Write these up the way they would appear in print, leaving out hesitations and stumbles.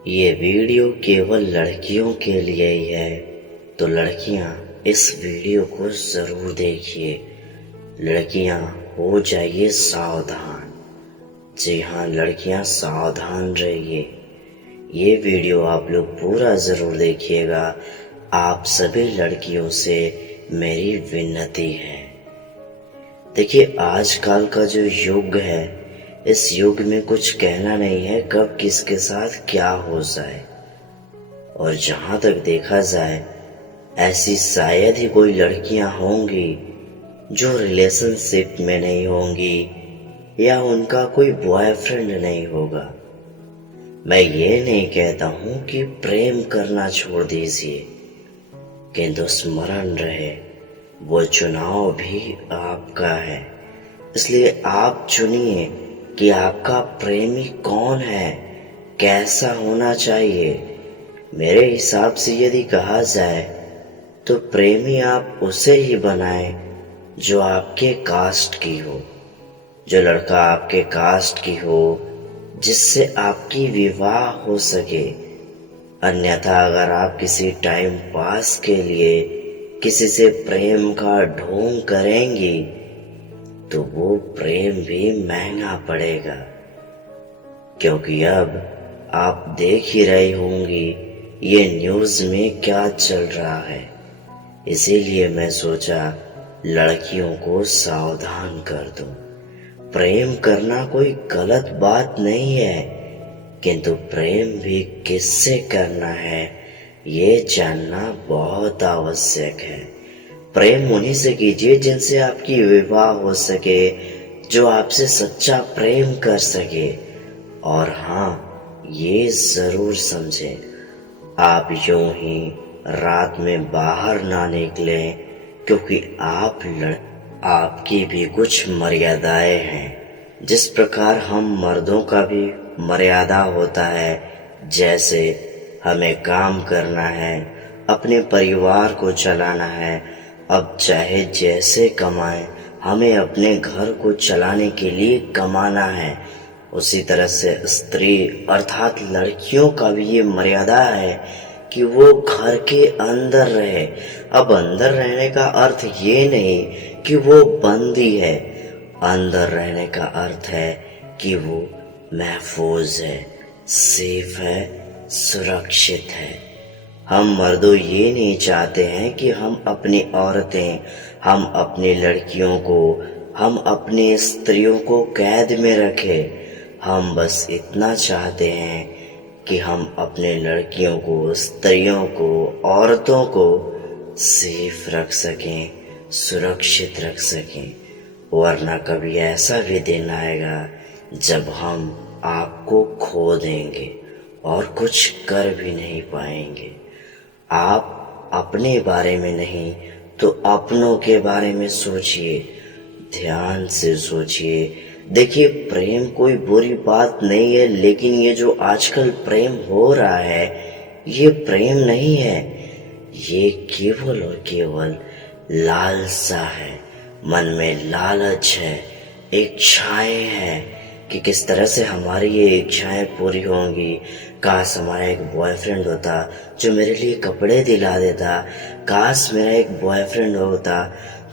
ये वीडियो केवल लड़कियों के लिए ही है, तो लड़कियां इस वीडियो को जरूर देखिए। लड़कियां हो जाइए सावधान। जी हाँ, लड़कियां सावधान रहिए। ये वीडियो आप लोग पूरा जरूर देखिएगा। आप सभी लड़कियों से मेरी विनती है। देखिए, आजकल का जो युग है, इस युग में कुछ कहना नहीं है कब किसके साथ क्या हो जाए। और जहां तक देखा जाए, ऐसी शायद ही कोई लड़कियां होंगी जो रिलेशनशिप में नहीं होंगी या उनका कोई बॉयफ्रेंड नहीं होगा। मैं ये नहीं कहता हूं कि प्रेम करना छोड़ दीजिए, किंतु स्मरण रहे वो चुनाव भी आपका है। इसलिए आप चुनिए कि आपका प्रेमी कौन है, कैसा होना चाहिए। मेरे हिसाब से यदि कहा जाए तो प्रेमी आप उसे ही बनाए जो आपके कास्ट की हो, जो लड़का आपके कास्ट की हो, जिससे आपकी विवाह हो सके। अन्यथा अगर आप किसी टाइम पास के लिए किसी से प्रेम का ढोंग करेंगी तो वो प्रेम भी महंगा पड़ेगा। क्योंकि अब आप देख ही रही होंगी ये न्यूज में क्या चल रहा है। इसीलिए मैं सोचा लड़कियों को सावधान कर दूं। प्रेम करना कोई गलत बात नहीं है, किंतु प्रेम भी किससे करना है ये जानना बहुत आवश्यक है। प्रेम उन्हीं से कीजिए जिनसे आपकी विवाह हो सके, जो आपसे सच्चा प्रेम कर सके। और हाँ, ये जरूर समझें, आप यूं ही रात में बाहर ना निकलें, क्योंकि आपकी भी कुछ मर्यादाएं हैं। जिस प्रकार हम मर्दों का भी मर्यादा होता है, जैसे हमें काम करना है, अपने परिवार को चलाना है। अब चाहे जैसे कमाएं, हमें अपने घर को चलाने के लिए कमाना है। उसी तरह से स्त्री अर्थात लड़कियों का भी ये मर्यादा है कि वो घर के अंदर रहे। अब अंदर रहने का अर्थ ये नहीं कि वो बंदी है। अंदर रहने का अर्थ है कि वो महफूज है, सेफ है, सुरक्षित है। हम मर्दों ये नहीं चाहते हैं कि हम अपनी औरतें, हम अपनी लड़कियों को, हम अपनी स्त्रियों को कैद में रखें। हम बस इतना चाहते हैं कि हम अपने लड़कियों को, स्त्रियों को, औरतों को सेफ रख सकें, सुरक्षित रख सकें। वरना कभी ऐसा भी दिन आएगा जब हम आपको खो देंगे और कुछ कर भी नहीं पाएंगे। आप अपने बारे में नहीं तो अपनों के बारे में सोचिए, ध्यान से सोचिए। देखिए, प्रेम कोई बुरी बात नहीं है, लेकिन ये जो आजकल प्रेम हो रहा है, ये प्रेम नहीं है। ये केवल और केवल लालसा है। मन में लालच है, इच्छाएं हैं कि किस तरह से हमारी ये इच्छाएं पूरी होंगी। काश हमारा एक बॉयफ्रेंड होता जो मेरे लिए कपड़े दिला देता। काश मेरा एक बॉयफ्रेंड होता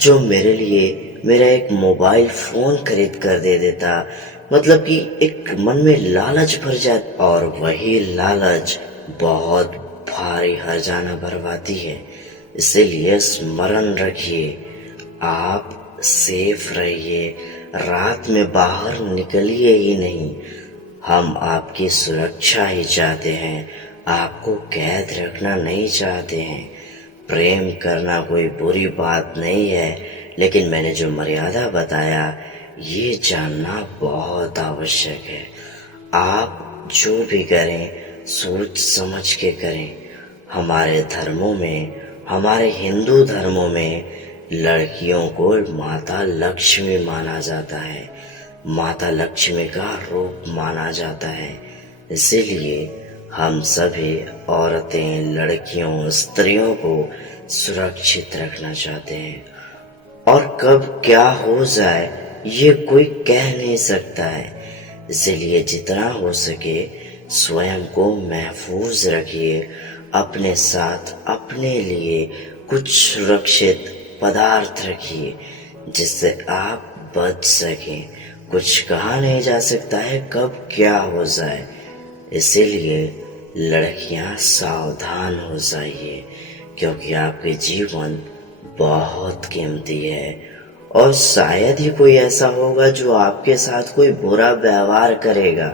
जो मेरे लिए मेरा एक मोबाइल फोन खरीद कर दे देता। मतलब कि एक मन में लालच भर जाए, और वही लालच बहुत भारी हर्जाना भरवाती है। इसीलिए स्मरण रखिए, आप सेफ रहिए, रात में बाहर निकलिए ही नहीं। हम आपकी सुरक्षा ही चाहते हैं, आपको कैद रखना नहीं चाहते हैं। प्रेम करना कोई बुरी बात नहीं है, लेकिन मैंने जो मर्यादा बताया ये जानना बहुत आवश्यक है। आप जो भी करें सोच समझ के करें। हमारे धर्मों में, हमारे हिंदू धर्मों में लड़कियों को माता लक्ष्मी माना जाता है, माता लक्ष्मी का रूप माना जाता है। इसीलिए हम सभी औरतें, लड़कियों, स्त्रियों को सुरक्षित रखना चाहते हैं। और कब क्या हो जाए ये कोई कह नहीं सकता है। इसलिए जितना हो सके स्वयं को महफूज रखिए। अपने साथ अपने लिए कुछ सुरक्षित पदार्थ रखिए जिससे आप बच सकें। कुछ कहा नहीं जा सकता है कब क्या हो जाए, इसीलिए लड़कियां सावधान हो जाइए, क्योंकि आपके जीवन बहुत कीमती है। और शायद ही कोई ऐसा होगा जो आपके साथ कोई बुरा व्यवहार करेगा,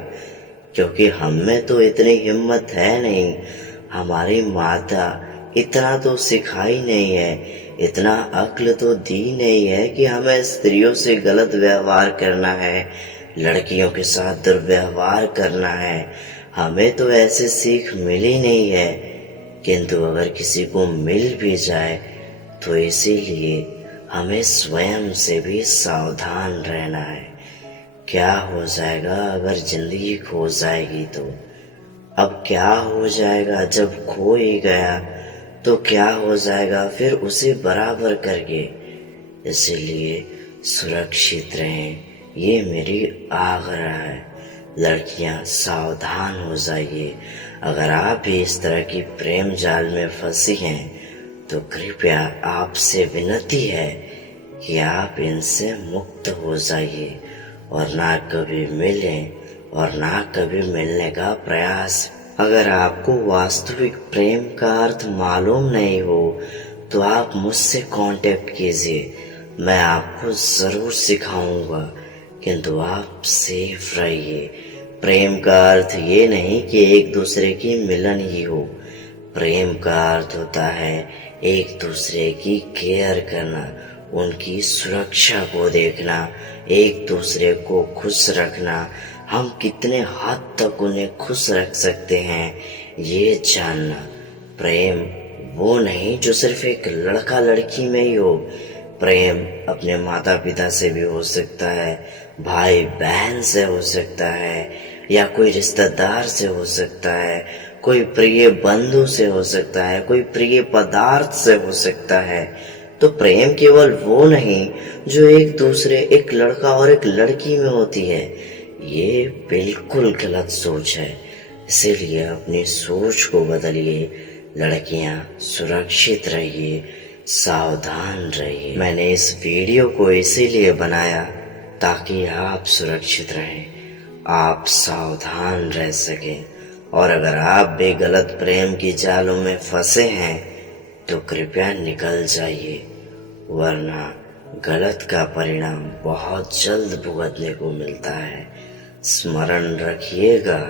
क्योंकि हम में तो इतनी हिम्मत है नहीं, हमारी माता इतना तो सिखाई नहीं है, इतना अक्ल तो दी नहीं है कि हमें स्त्रियों से गलत व्यवहार करना है, लड़कियों के साथ दुर्व्यवहार करना है। हमें तो ऐसे सीख मिली नहीं है। किंतु अगर किसी को मिल भी जाए तो इसीलिए हमें स्वयं से भी सावधान रहना है। क्या हो जाएगा अगर जिंदगी खो जाएगी तो? अब क्या हो जाएगा जब खो ही गया, तो क्या हो जाएगा फिर उसे बराबर करके? इसीलिए सुरक्षित रहें, ये मेरी आग्रह है। लड़कियां सावधान हो जाइए। अगर आप भी इस तरह की प्रेम जाल में फंसी हैं तो कृपया आपसे विनती है कि आप इनसे मुक्त हो जाइए और ना कभी मिलें और ना कभी मिलने का प्रयास। अगर आपको वास्तविक प्रेम का अर्थ मालूम नहीं हो तो आप मुझसे कांटेक्ट कीजिए, मैं आपको जरूर सिखाऊंगा। किंतु आप सेफ रहिए। प्रेम का अर्थ ये नहीं कि एक दूसरे की मिलन ही हो। प्रेम का अर्थ होता है एक दूसरे की केयर करना, उनकी सुरक्षा को देखना, एक दूसरे को खुश रखना। हम कितने हद तक उन्हें खुश रख सकते हैं ये जानना। प्रेम वो नहीं जो सिर्फ एक लड़का लड़की में ही हो। प्रेम अपने माता पिता से भी हो सकता है, भाई बहन से हो सकता है, या कोई रिश्तेदार से हो सकता है, कोई प्रिय बंधु से हो सकता है, कोई प्रिय पदार्थ से हो सकता है। तो प्रेम केवल वो नहीं जो एक दूसरे, एक लड़का और एक लड़की में होती है। ये बिल्कुल गलत सोच है। इसीलिए अपनी सोच को बदलिए। लड़कियां सुरक्षित रहिए, सावधान रहिए। मैंने इस वीडियो को इसीलिए बनाया ताकि आप सुरक्षित रहें, आप सावधान रह सकें। और अगर आप भी गलत प्रेम की जालों में फंसे हैं तो कृपया निकल जाइए, वरना गलत का परिणाम बहुत जल्द भुगतने को मिलता है। स्मरण रखिएगा।